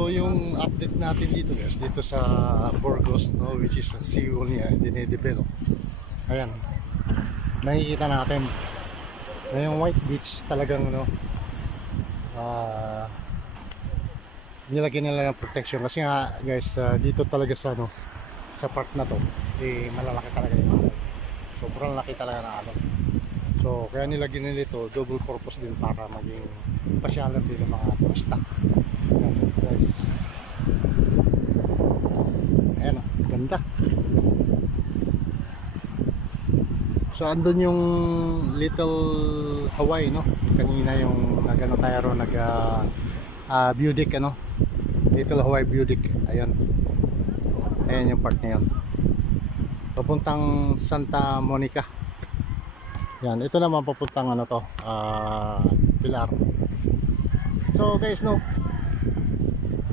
So yung update natin dito guys, dito sa Burgos, no, which is ang seawall niya, dinedevelop. Ayan, nakikita natin na yung white beach talagang no, nilagyan nila ng protection kasi nga guys, dito talaga sa no, sa part na to, eh malalaki talaga yung alon. Sobrang laki talaga ng alon. So kaya nilagyan nila ito double purpose din para maging pasyalan din ng mga turista. Ayan, guys. Ayan o, ganda. So andun yung Little Hawaii, no? Kanina yung nagano tayo ron, view deck, ano? Little Hawaii view deck. Ayun. Ayan yung part na yun. Papuntang Santa Monica. Yan, ito naman papuntang ano to, Pilar. So guys, no,